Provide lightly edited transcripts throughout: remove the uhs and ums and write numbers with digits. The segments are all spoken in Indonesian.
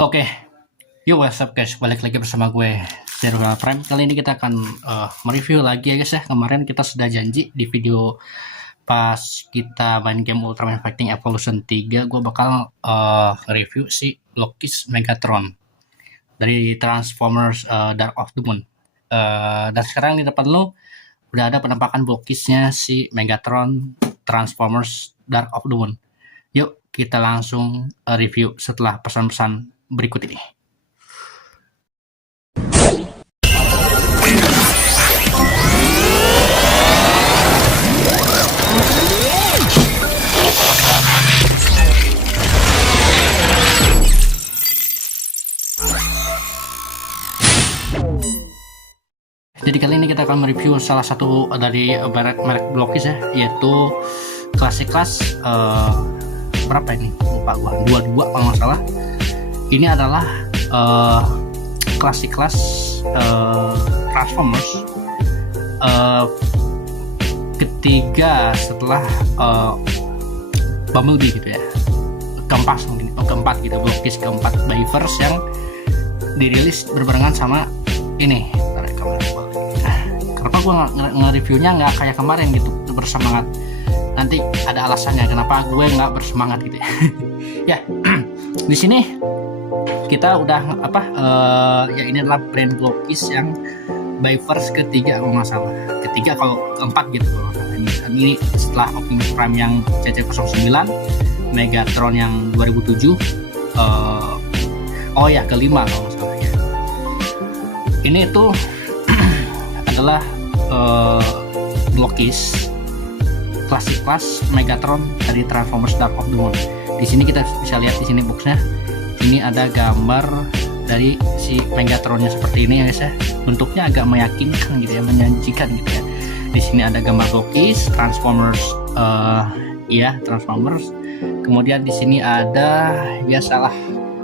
Oke, yo what's up guys, balik lagi bersama gue Zero Prime. Kali ini kita akan mereview lagi ya guys ya. Kemarin kita sudah janji di video pas kita main game Ultraman Fighting Evolution 3, gue bakal review si Lokis Megatron dari Transformers Dark of the Moon. Dan sekarang di depan lo udah ada penampakan Lokisnya si Megatron Transformers Dark of the Moon. Yuk kita langsung review setelah pesan-pesan berikut ini. Jadi kali ini kita akan mereview salah satu dari merek Lokis ya, yaitu Classic Class berapa ini? Lupa gua, 22 kalau nggak salah. Ini adalah Classic Class Transformers ketiga setelah Bumblebee gitu ya, keempat mungkin, keempat gitu, Lokis keempat Bifers yang dirilis berbarengan sama ini. Kenapa gue nge-reviewnya nggak kayak kemarin gitu bersemangat? Nanti ada alasannya kenapa gue nggak bersemangat gitu ya. Ya, di sini kita udah ya ini adalah brand Lokis yang Bifers ketiga kalau nggak salah, ketiga kalau keempat gitu. Ini setelah Optimus Prime yang CC09, Megatron yang 2007, oh ya kelima kalau nggak salah ya. Ini tuh adalah Lokis Classic Class Megatron dari Transformers Dark of the Moon. Di sini kita bisa lihat di sini boxnya. Ini ada gambar dari si Megatronnya seperti ini ya guys ya. Bentuknya agak meyakinkan gitu ya, menjanjikan gitu ya. Di sini ada gambar Lokis Transformers, Transformers. Kemudian di sini ada biasalah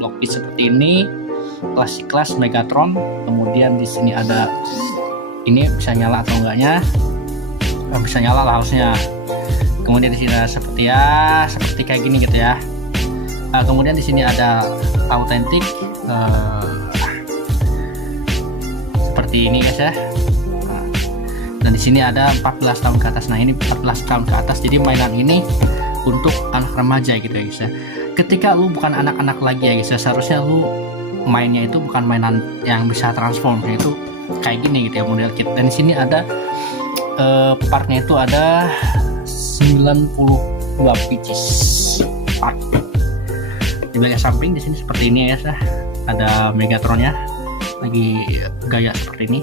Lokis seperti ini, Classic Class Megatron. Kemudian di sini ada ini bisa nyala atau enggaknya, bisa nyala lah harusnya. Kemudian di sini seperti kayak gini gitu ya. Kemudian di sini ada autentik seperti ini guys ya. Dan di sini ada 14 tahun ke atas. Nah ini 14 tahun ke atas. Jadi mainan ini untuk anak remaja gitu ya guys ya. Ketika lu bukan anak-anak lagi ya guys ya, seharusnya lu mainnya itu bukan mainan yang bisa transform, itu kayak gini gitu ya model kit. Dan di sini ada partnya itu ada 92 pieces part. Di bagian samping di sini seperti ini ya, ada Megatronnya lagi gaya seperti ini.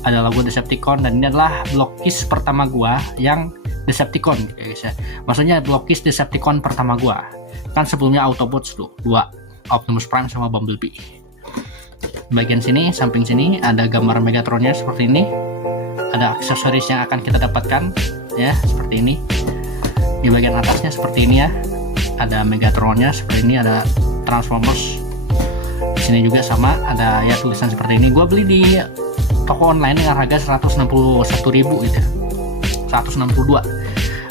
Ada logo Decepticon, dan ini adalah Lokis pertama gua yang Decepticon gitu ya guys ya. Maksudnya Lokis Decepticon pertama gua. Kan sebelumnya Autobots tuh, 2 Optimus Prime sama Bumblebee. Bagian sini, samping sini ada gambar Megatronnya seperti ini. Ada aksesoris yang akan kita dapatkan ya, seperti ini. Di bagian atasnya seperti ini ya. Ada Megatronnya seperti ini, ada Transformers. Di sini juga sama, ada ya tulisan seperti ini. Gua beli di toko online dengan harga 161.000 gitu ya. 162.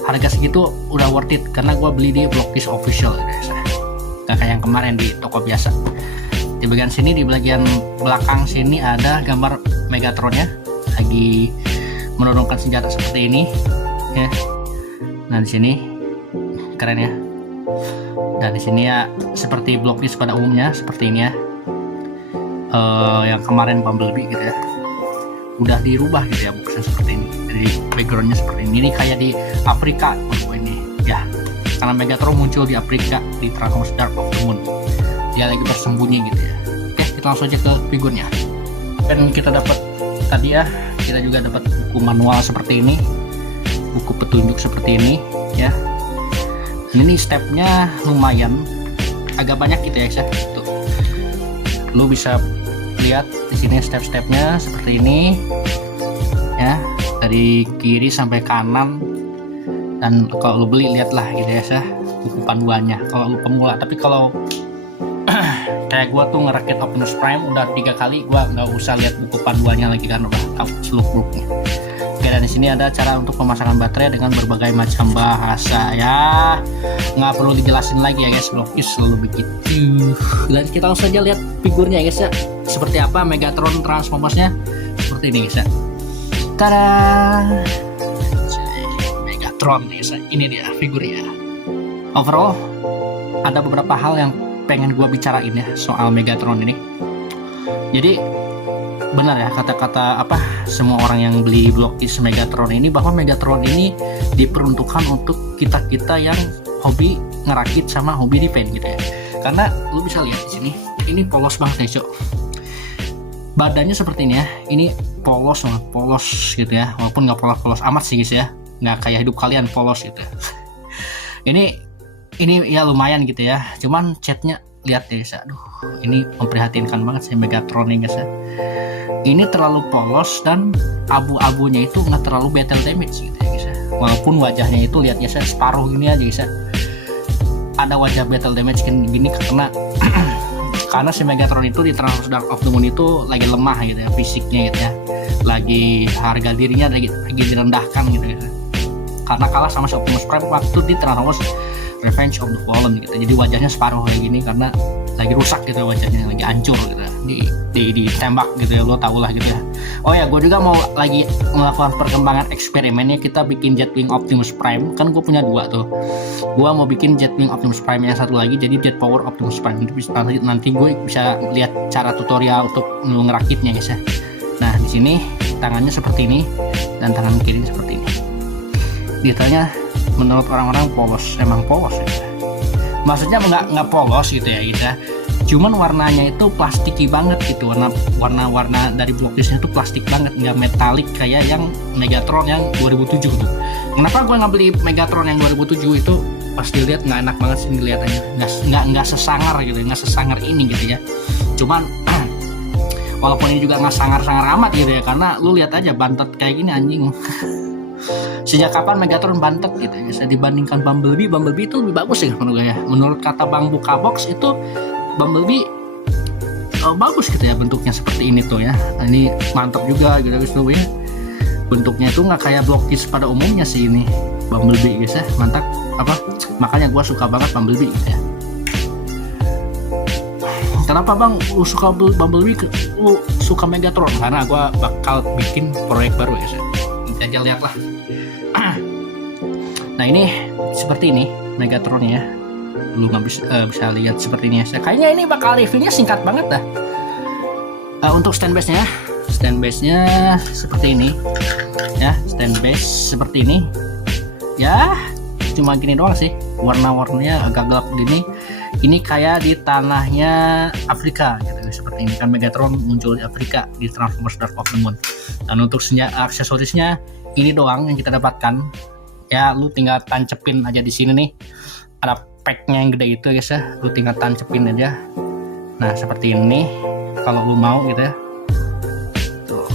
Harga segitu udah worth it karena gua beli di Lokis official gitu ya. Gak kayak yang kemarin di toko biasa. Di bagian sini, di bagian belakang sini ada gambar Megatronnya lagi menurunkan senjata seperti ini ya. Nah di sini keren ya. Dan di sini ya seperti Lokis pada umumnya seperti ini ya. Yang kemarin Bumblebee gitu ya, udah dirubah gitu ya boxnya seperti ini. Jadi backgroundnya seperti ini. Ini kayak di Afrika ini ya, karena Megatron muncul di Afrika di Transformers Dark of the Moon. Dia lagi bersembunyi gitu ya. Oke, kita langsung aja ke figurnya. Dan kita dapat tadi ya, kita juga dapat buku manual seperti ini, buku petunjuk seperti ini ya. Dan ini stepnya lumayan agak banyak gitu ya guys ya. Tuh, lu bisa lihat di sini step-stepnya seperti ini ya, dari kiri sampai kanan. Dan kalau lu beli lihatlah gitu ya, buku panduannya kalau lu pemula. Tapi kalau kayak gua tuh ngerakit Optimus Prime udah 3 kali, gua nggak usah lihat buku panduannya lagi kan udah tahu seluk beluknya. Oke, dan di sini ada cara untuk pemasangan baterai dengan berbagai macam bahasa ya. Nggak perlu dijelasin lagi ya guys, Blockis selalu begitu. Dan kita langsung saja lihat figurnya ya guys ya. Seperti apa Megatron Transformers-nya. Seperti ini guys ya. Tada! Megatron guys ya. Ini dia figurnya. Overall ada beberapa hal yang pengen gue bicarain ya soal Megatron ini. Jadi benar ya kata-kata semua orang yang beli Blockis Megatron ini, bahwa Megatron ini diperuntukkan untuk kita-kita yang hobi ngerakit sama hobi defense gitu ya. Karena lu bisa lihat di sini, ini polos banget ya, Cok. Badannya seperti ini ya. Ini polos banget, polos gitu ya. Walaupun nggak polos-polos amat sih guys ya. Nggak kayak hidup kalian polos gitu. ini ya lumayan gitu ya. Cuman catnya lihat deh guys, aduh ini memprihatinkan banget sih Megatron ini guys ya. Ini terlalu polos dan abu-abunya itu nggak terlalu battle damage gitu ya guys ya. Walaupun wajahnya itu lihat guys ya, separuh gini aja guys ya. Ada wajah battle damage gini karena karena si Megatron itu di Transformers Dark of the Moon itu lagi lemah gitu ya fisiknya gitu ya. Lagi harga dirinya lagi direndahkan gitu ya. Karena kalah sama si Optimus Prime waktu di Transformers Revenge of the Fallen gitu. Jadi wajahnya separuh kayak gini karena lagi rusak gitu wajahnya, lagi hancur gitu ya. Ditembak gitu ya, lo tau lah gitu ya. Oh ya, gue juga mau lagi melakukan perkembangan eksperimennya. Kita bikin Jetwing Optimus Prime, kan gue punya 2 tuh. Gue mau bikin Jetwing Optimus Prime yang satu lagi jadi Jet Power Optimus Prime. Nanti gue bisa lihat cara tutorial untuk ngerakitnya guys ya. Nah di sini tangannya seperti ini dan tangan kiri seperti ini. Detailnya menurut orang-orang polos, emang polos ya. Maksudnya nggak polos gitu ya gitu ya. Cuman warnanya itu plastiki banget gitu, warna dari Blockisnya itu plastik banget, nggak metalik kayak yang Megatron yang 2007 tuh. Kenapa gue nggak beli Megatron yang 2007 itu? Pas dilihat nggak enak banget sih dilihatannya, nggak sesangar gitu, nggak sesangar ini gitu ya. Cuman walaupun ini juga nggak sangar-sangar amat gitu ya, karena lu lihat aja bantet kayak gini anjing. Sejak kapan Megatron bantet gitu ya, bisa dibandingkan Bumblebee itu lebih bagus ya menurut gue ya. Menurut kata Bang Bukabox itu Bumblebee bagus gitu ya bentuknya seperti ini tuh ya. Nah, ini mantap juga gitu guys tuh ya. Bentuknya itu nggak kayak Blockis pada umumnya sih ini Bumblebee guys ya, mantap makanya gue suka banget Bumblebee gitu ya. Kenapa Bang lu suka Bumblebee, lu suka Megatron? Karena gue bakal bikin proyek baru ya. Nanti aja lihat lah. Nah ini seperti ini Megatron ya, lu nggak bisa lihat seperti ini ya. Kayaknya ini bakal reviewnya singkat banget dah. Untuk stand base-nya seperti ini ya, stand base seperti ini ya, cuma gini doang sih, warna-warnanya agak gelap gini. Ini kayak di tanahnya Afrika gitu, seperti ini kan Megatron muncul di Afrika di Transformers Dark of the Moon. Dan untuk aksesorisnya ini doang yang kita dapatkan ya, lu tinggal tancepin aja di sini nih, ada packnya yang gede itu guys ya, lu tinggal tancepin aja. Nah seperti ini kalau lu mau gitu ya, tuh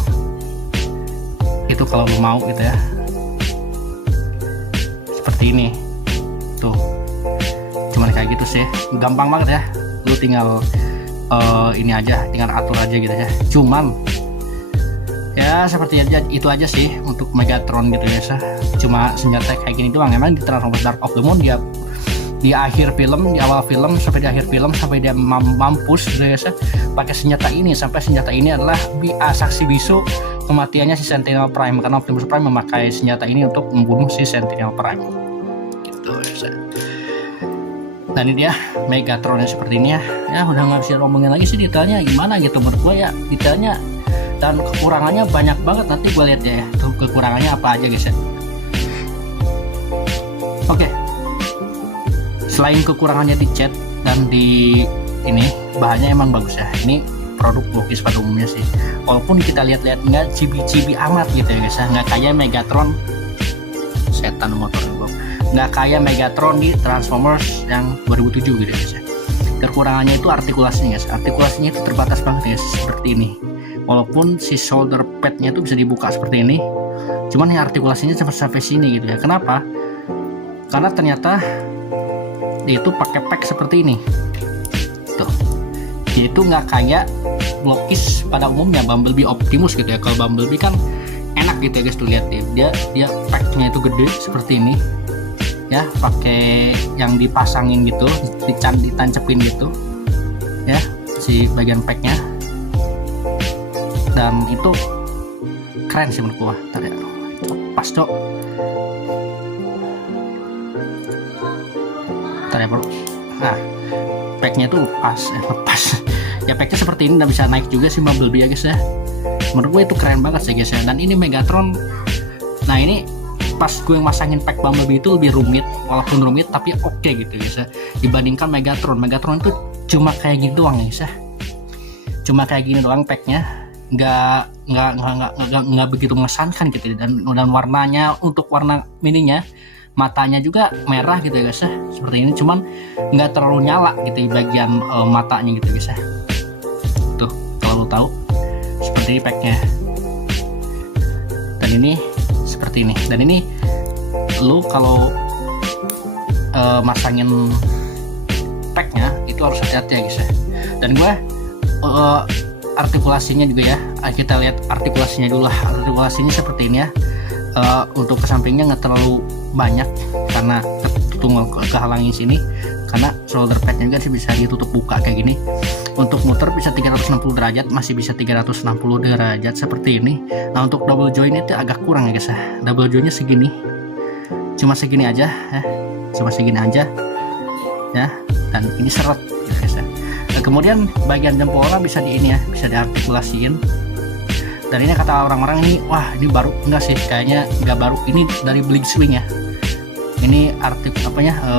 itu kalau lu mau gitu ya, seperti ini tuh. Cuman kayak gitu sih, gampang banget ya, lu tinggal ini aja, tinggal atur aja gitu ya. Cuman ya seperti aja itu aja sih untuk Megatron gitu ya. Cuma senjata kayak gini doang. Emang di Transformers Dark of the Moon dia di akhir film, di awal film sampai di akhir film, sampai dia mampus gitu ya, pakai senjata ini. Sampai senjata ini adalah saksi bisu kematiannya si Sentinel Prime, karena Optimus Prime memakai senjata ini untuk membunuh si Sentinel Prime gitu ya. Nah ini dia Megatronnya seperti ini ya. Ya udah nggak bisa ngomongin lagi sih detailnya gimana gitu menurut gue ya, detailnya dan kekurangannya banyak banget. Nanti gue lihat ya tuh kekurangannya apa aja guys ya. Oke. Selain kekurangannya di cat dan di ini, bahannya emang bagus ya. Ini produk Blockis pada umumnya sih. Walaupun kita lihat-lihat nggak cibi-cibi amat gitu ya guys ya. Nggak kayak Megatron, setan motor gue. Nggak kayak Megatron di Transformers yang 2007 gitu guys ya. Kekurangannya itu artikulasinya guys. Artikulasinya itu terbatas banget guys, seperti ini. Walaupun si shoulder padnya itu bisa dibuka seperti ini, cuman ya artikulasinya sampai sini gitu ya. Kenapa? Karena ternyata dia itu pakai pack seperti ini tuh. Jadi itu nggak kayak Blockis pada umumnya Bumblebee Optimus gitu ya. Kalau Bumblebee kan enak banyak gitu ya guys, tuh lihat dia packnya itu gede seperti ini ya, pakai yang dipasangin gitu, ditancepin gitu ya si bagian packnya, dan itu keren sih menurut gua. Ntar ya, pas cok, ntar ya bro. Nah, packnya tuh lepas ya, packnya seperti ini, dan bisa naik juga sih Bumblebee ya guys ya. Menurut gue itu keren banget sih guys ya. Dan ini Megatron, nah ini pas gue masangin pack Bumblebee itu lebih rumit, walaupun rumit tapi oke gitu guys ya, dibandingkan Megatron itu cuma kayak gitu doang guys ya, cuma kayak gini doang packnya, nggak begitu mengesankan gitu. Dan warnanya, untuk warna mininya, matanya juga merah gitu ya guys ya, seperti ini, cuman nggak terlalu nyala gitu di bagian matanya gitu guys ya. Tuh kalau lo tahu seperti ini packnya, dan ini seperti ini. Dan ini lu kalau masangin packnya itu harus hati-hati ya guys ya. Dan gue artikulasinya juga ya, kita lihat artikulasinya dulu lah. Artikulasinya seperti ini ya. Untuk ke sampingnya nggak terlalu banyak karena kehalangin sini, karena shoulder padnya juga sih bisa ditutup buka kayak gini. Untuk muter bisa 360 derajat, masih bisa 360 derajat seperti ini. Nah untuk double join itu agak kurang ya guys ya, double joinnya segini, cuma segini aja ya, cuma segini aja ya, dan ini seret gitu guys ya. Nah, kemudian bagian jempolnya bisa di ini ya, bisa diartikulasiin. Dan ini kata orang-orang ini, wah ini baru, enggak sih, kayaknya nggak baru, ini dari Blitzwing ya. Ini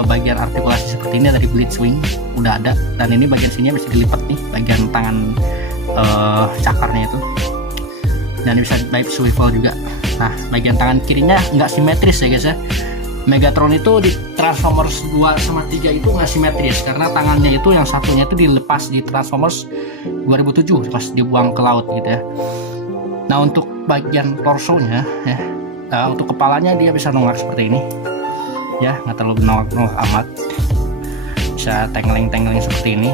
bagian artikulasi seperti ini dari Blitzwing udah ada. Dan ini bagian sini bisa dilipat nih, bagian tangan cakarnya itu, dan bisa type swivel juga. Nah bagian tangan kirinya nggak simetris ya guys ya. Megatron itu di Transformers 2 sama 3 itu nggak simetris, karena tangannya itu yang satunya itu dilepas di Transformers 2007 pas dibuang ke laut gitu ya. Nah untuk bagian torsonya ya, untuk kepalanya dia bisa nongak seperti ini ya, nggak terlalu nongak amat, bisa tengling seperti ini,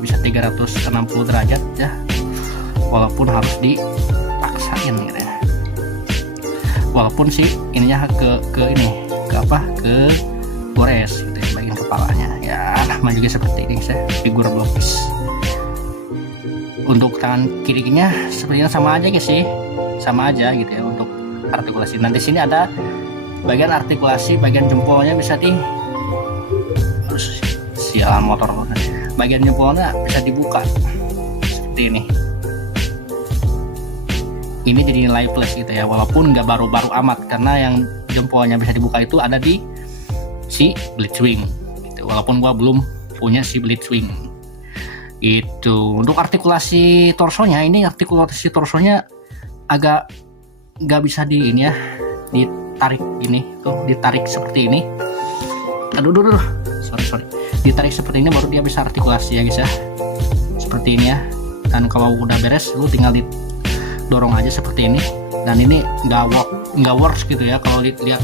bisa 360 derajat ya, walaupun harus dipaksain gitu ya, walaupun sih ininya ke gores gitu ya, bagian kepalanya ya. Nah juga seperti ini saya figur blokis. Untuk tangan kirinya sepertinya sama aja guys sih, sama aja gitu ya untuk artikulasi. Nanti sini ada bagian artikulasi, bagian jempolnya bisa sialan motor, bagian jempolnya bisa dibuka seperti ini. Ini jadi nilai plus gitu ya, walaupun nggak baru-baru amat, karena yang jempolnya bisa dibuka itu ada di si Blitzwing gitu, walaupun gua belum punya si Blitzwing itu. Untuk artikulasi torsonya, ini artikulasi torsonya agak nggak bisa di ini ya, ditarik gini tuh, ditarik seperti ini. Aduh, sorry, ditarik seperti ini baru dia bisa artikulasi ya guys ya, seperti ini ya. Dan kalau udah beres, lu tinggal dorong aja seperti ini. Dan ini nggak works gitu ya, kalau lihat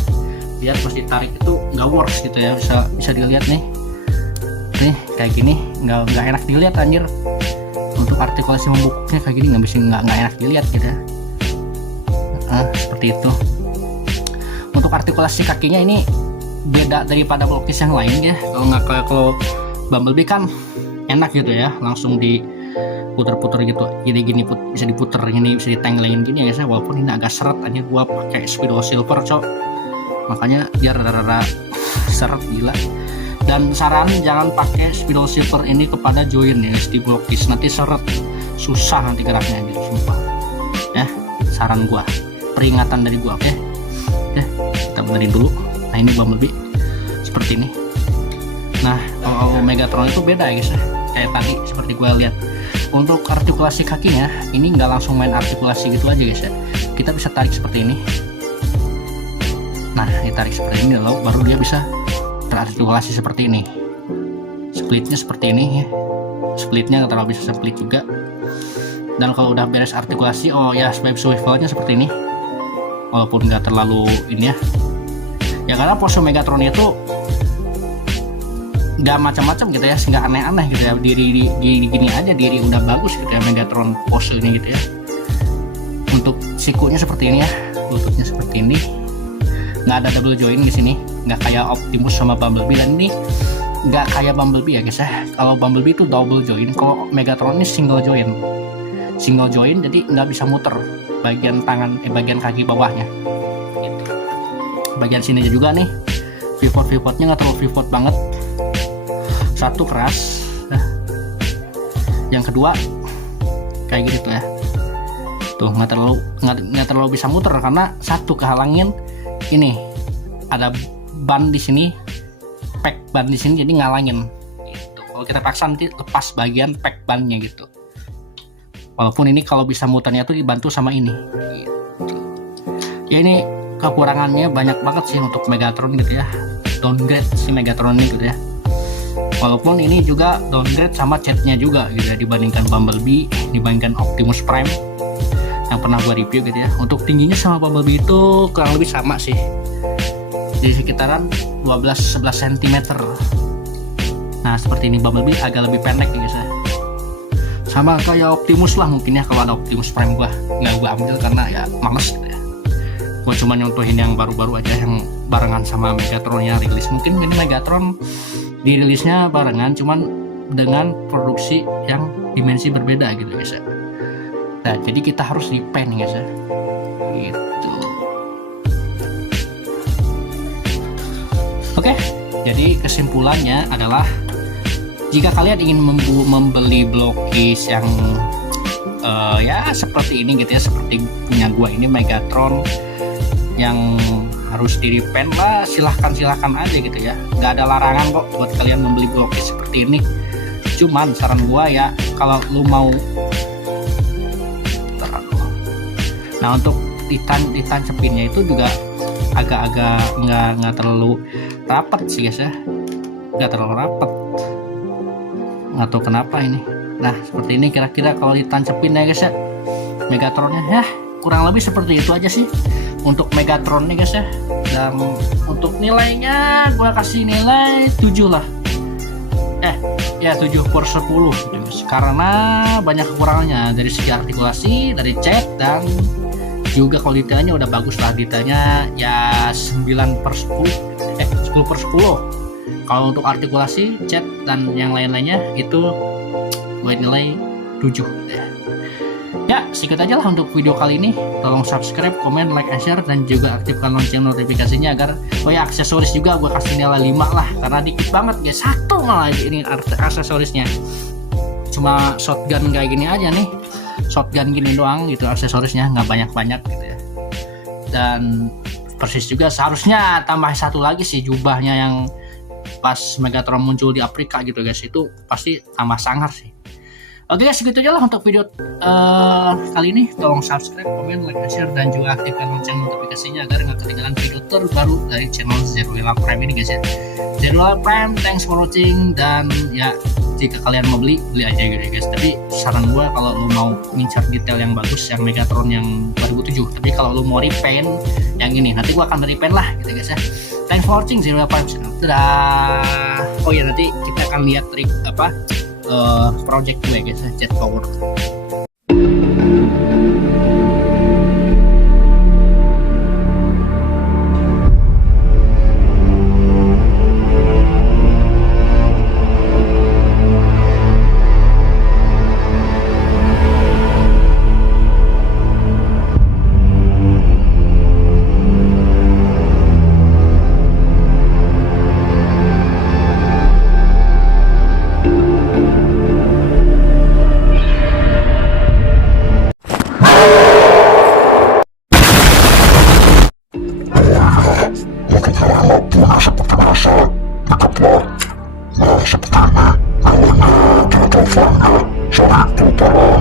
pas ditarik itu nggak works gitu ya, bisa dilihat nih kayak gini, nggak enak dilihat anjir. Untuk artikulasi membukanya kayak gini nggak enak dilihat gitu ya. Seperti itu. Untuk artikulasi kakinya ini beda daripada blokis yang lain ya. Kalau Bumblebee kan enak gitu ya, langsung diputer-puter gitu, gini bisa diputer, ini bisa ditenglengin gini ya guys ya. Walaupun ini agak seret, hanya gua pakai Speedo Silver cok, makanya biar rada seret gila. Dan saran jangan pakai Speedo Silver ini kepada join ya guys, di blokis nanti seret, susah nanti geraknya gitu sumpah ya. Saran gua, peringatan dari gua. Oke, kita benerin dulu. Nah ini Bumblebee seperti ini. Nah kalau Megatron itu beda ya guys ya, kayak tadi seperti gue lihat. Untuk artikulasi kakinya ini nggak langsung main artikulasi gitu aja guys ya, kita bisa tarik seperti ini. Nah ditarik seperti ini loh, baru dia bisa berartikulasi seperti ini. Splitnya seperti ini ya, splitnya nggak terlalu bisa split juga. Dan kalau udah beres artikulasi, oh ya swivelnya seperti ini, walaupun nggak terlalu ini ya, karena pose Megatron itu nggak macam-macam gitu ya, nggak aneh-aneh gitu ya, diri gini aja, diri udah bagus gitu ya Megatron pose ini gitu ya. Untuk sikunya seperti ini ya, lututnya seperti ini, nggak ada double join di sini, nggak kayak Optimus sama Bumblebee. Dan ini nggak kayak Bumblebee ya guys ya. Kalau Bumblebee itu double join, kalau Megatron ini single join, jadi nggak bisa muter bagian tangan, bagian kaki bawahnya gitu. Bagian sini juga nih pivotnya nggak terlalu pivot banget, satu keras, yang kedua kayak gitu ya, tuh nggak terlalu bisa muter karena satu kehalangin ini ada ban di sini, pack ban di sini, jadi ngalangin gitu. Kalau kita paksa nanti lepas bagian pack bannya gitu. Walaupun ini kalau bisa muternya tuh dibantu sama ini gitu. Ya ini kekurangannya banyak banget sih untuk Megatron gitu ya, downgrade si Megatron ini gitu ya. Walaupun ini juga downgrade sama chatnya juga gitu ya, dibandingkan Bumblebee, dibandingkan Optimus Prime yang pernah gua review gitu ya. Untuk tingginya sama Bumblebee itu kurang lebih sama sih, di sekitaran 12-11 cm. Nah seperti ini, Bumblebee agak lebih pendek ya guys ya, sama kayak Optimus lah mungkin ya. Kalau ada Optimus Prime gua nggak gua ambil karena ya males gitu ya. Gua cuma nyontohin yang baru-baru aja yang barengan sama Megatron yang rilis. Mungkin ini Megatron dirilisnya barengan, cuman dengan produksi yang dimensi berbeda gitu guys ya. Nah jadi kita harus repaint guys ya gitu. Oke, jadi kesimpulannya adalah jika kalian ingin membeli blokis yang ya seperti ini gitu ya, seperti punya gua ini Megatron yang harus di repaint lah, silahkan aja gitu ya, nggak ada larangan kok buat kalian membeli blokis seperti ini. Cuman saran gua ya, kalau lu mau, nah untuk ditancepinnya itu juga agak-agak nggak terlalu rapat sih guys ya, nggak terlalu rapat, nggak tahu kenapa ini. Nah seperti ini kira-kira kalau ditancepin ya guys ya Megatronnya ya, kurang lebih seperti itu aja sih untuk Megatron nih guys ya. Dan untuk nilainya gue kasih nilai 7 lah, ya 7/10 gitu guys, karena banyak kekurangannya dari segi artikulasi, dari cat, dan juga kalau detailnya udah bagus lah, detailnya ya 9/10, 10/10. Kalau untuk artikulasi, cat, dan yang lain-lainnya itu gue nilai 7 ya. Sedikit aja lah untuk video kali ini. Tolong subscribe, komen, like, share, dan juga aktifkan lonceng notifikasinya agar aksesoris juga gue kasih nilai 5 lah, karena dikit banget guys, 1 malah ini aksesorisnya. Cuma shotgun kayak gini aja nih, shotgun gini doang gitu aksesorisnya, nggak banyak-banyak gitu ya. Dan persis juga seharusnya tambah satu lagi sih, jubahnya yang pas Megatron muncul di Afrika gitu guys, itu pasti tambah sangar sih. Oke guys, segitu aja lah untuk video kali ini. Tolong subscribe, komen, like, share, dan juga aktifkan lonceng notifikasinya agar nggak ketinggalan video terbaru dari channel Zeruela Prime ini guys ya. Zeruela Prime, thanks for watching. Dan ya jika kalian mau beli aja gitu guys. Tapi saran gue, kalau lu mau ngincar detail yang bagus, yang Megatron yang 2007. Tapi kalau lu mau repaint yang ini, nanti gue akan repaint lah gitu guys ya. Thanks for watching Zeruela Prime channel. Dadah. Oh ya, nanti kita akan lihat trik project gue guys, Jet Power. Seperti biasa, dekatlah. Nah seperti ini, namanya Total Fun ya. Sorry, terlalu parah.